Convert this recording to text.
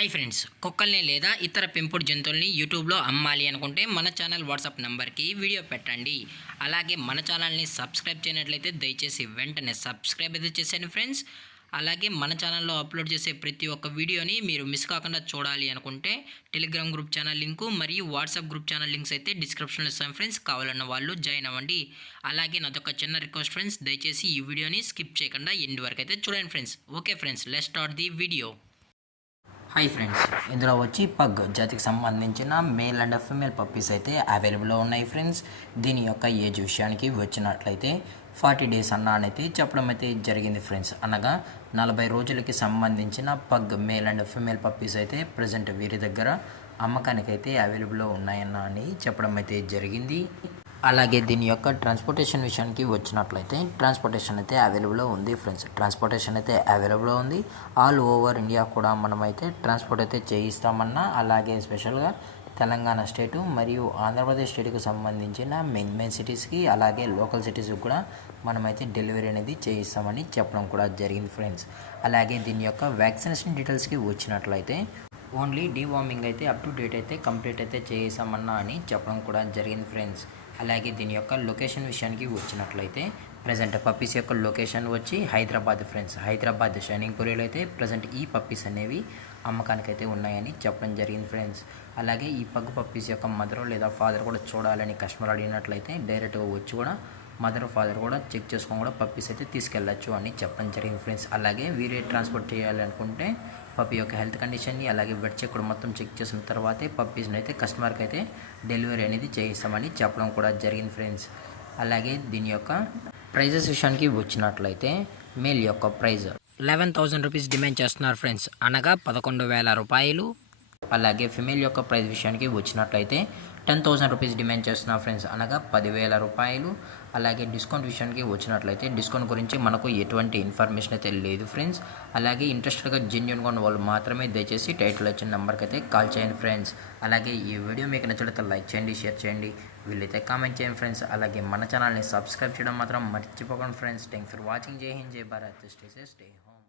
Hi friends, కుక్కల్ని లేదా ఇతర పెంపుడు జంతువుల్ని యూట్యూబ్లో అమ్మాలి అనుకుంటే మన ఛానల్ వాట్సాప్ నెంబర్కి వీడియో పెట్టండి. అలాగే మన ఛానల్ని సబ్స్క్రైబ్ చేయనట్లయితే దయచేసి వెంటనే సబ్స్క్రైబ్ అయితే చేసేయండి ఫ్రెండ్స్. అలాగే మన ఛానల్లో అప్లోడ్ చేసే ప్రతి ఒక్క వీడియోని మీరు మిస్ కాకుండా చూడాలి అనుకుంటే టెలిగ్రామ్ గ్రూప్ ఛానల్ లింకు మరియు వాట్సాప్ గ్రూప్ ఛానల్ లింక్స్ అయితే డిస్క్రిప్షన్లో ఇస్తాను ఫ్రెండ్స్. కావాలన్న వాళ్ళు జాయిన్ అవ్వండి. అలాగే నాదొక చిన్న రిక్వెస్ట్ ఫ్రెండ్స్, దయచేసి ఈ వీడియోని స్కిప్ చేయకుండా ఎండ్ వరకు అయితే చూడండి friends. Okay friends, let's start the video. Hi friends, ఇందులో వచ్చి పగ్ జాతికి సంబంధించిన మేల్ అండ్ ఫీమేల్ పప్పీస్ అయితే అవైలబుల్లో ఉన్నాయి ఫ్రెండ్స్. దీని యొక్క ఏజ్ విషయానికి వచ్చినట్లయితే 40 డేస్ అన్నైతే చెప్పడం అయితే జరిగింది ఫ్రెండ్స్. అనగా 40 రోజులకి సంబంధించిన pug male and female puppies అయితే ప్రజెంట్ వీరి దగ్గర అమ్మకానికి అయితే అవైలబుల్లో ఉన్నాయన్న అని చెప్పడం అయితే జరిగింది. అలాగే దీని యొక్క ట్రాన్స్పోర్టేషన్ విషయానికి వచ్చినట్లయితే ట్రాన్స్పోర్టేషన్ అయితే అవైలబుల్లో ఉంది ఫ్రెండ్స్. ట్రాన్స్పోర్టేషన్ అయితే అవైలబుల్లో ఉంది. ఆల్ ఓవర్ ఇండియా కూడా మనమైతే ట్రాన్స్పోర్ట్ అయితే చేయిస్తామన్నా, అలాగే స్పెషల్గా తెలంగాణ స్టేటు మరియు ఆంధ్రప్రదేశ్ స్టేట్కి సంబంధించిన మెయిన్ సిటీస్కి అలాగే లోకల్ సిటీస్కి కూడా మనమైతే డెలివరీ అనేది చేయిస్తామని చెప్పడం కూడా జరిగింది ఫ్రెండ్స్. అలాగే దీని యొక్క వ్యాక్సినేషన్ డీటెయిల్స్కి వచ్చినట్లయితే ఓన్లీ డీవార్మింగ్ అయితే అప్ టు డేట్ అయితే కంప్లీట్ అయితే చేసామన్నా అని చెప్పడం కూడా జరిగింది ఫ్రెండ్స్. అలాగే దీని యొక్క లొకేషన్ విషయానికి వచ్చినట్లయితే ప్రజెంట్ పప్పీస్ యొక్క లొకేషన్ వచ్చి హైదరాబాద్ ఫ్రెండ్స్. హైదరాబాద్ షైనింగ్ పూరిలో అయితే ప్రజెంట్ ఈ పప్పీస్ అనేవి అమ్మకానికైతే ఉన్నాయని చెప్పడం జరిగింది ఫ్రెండ్స్. అలాగే ఈ పగ్గు పప్పీస్ యొక్క మదర్ లేదా ఫాదర్ కూడా చూడాలని కస్టమర్ అడిగినట్లయితే డైరెక్ట్గా వచ్చి కూడా మదర్ ఫాదర్ కూడా చెక్ చేసుకొని కూడా పప్పీస్ అయితే తీసుకెళ్ళచ్చు అని చెప్పడం జరిగింది ఫ్రెండ్స్. అలాగే వీరే ట్రాన్స్పోర్ట్ చేయాలనుకుంటే పప్పీ యొక్క హెల్త్ కండిషన్ని అలాగే వెట్ చెక్ కూడా మొత్తం చెక్ చేసిన తర్వాతే పప్పీస్ని అయితే కస్టమర్కి అయితే డెలివరీ అనేది చేయిస్తామని చెప్పడం కూడా జరిగింది ఫ్రెండ్స్. అలాగే దీని యొక్క ప్రైజెస్ విషయానికి వచ్చినట్లయితే మేల్ యొక్క ప్రైజ్ 11,000 రూపీస్ డిమాండ్ చేస్తున్నారు ఫ్రెండ్స్, అనగా 11,000 రూపాయలు. అలాగే ఫిమేల్ యొక్క ప్రైస్ విషయానికి వచ్చినట్లయితే 10,000 రూపీస్ డిమాండ్ చేస్తున్నారు ఫ్రెండ్స్, అనగా 10,000 రూపాయలు. అలాగే డిస్కౌంట్ విషయానికి వచ్చినట్లయితే డిస్కౌంట్ గురించి మనకు ఎటువంటి ఇన్ఫర్మేషన్ అయితే లేదు ఫ్రెండ్స్. అలాగే ఇంట్రెస్టెడ్గా జెన్యున్గా ఉన్న వాళ్ళు మాత్రమే దయచేసి టైటిల్ వచ్చిన నెంబర్కి అయితే కాల్ చేయండి ఫ్రెండ్స్. అలాగే ఈ వీడియో మీకు నచ్చినట్లయితే లైక్ చేయండి, షేర్ చేయండి, వీళ్ళైతే కామెంట్ చేయండి ఫ్రెండ్స్. అలాగే మన ఛానల్ని సబ్స్క్రైబ్ చేయడం మాత్రం మర్చిపోకండి ఫ్రెండ్స్. Thanks for watching. జై హింద్, జై Bharat, stay safe, stay home.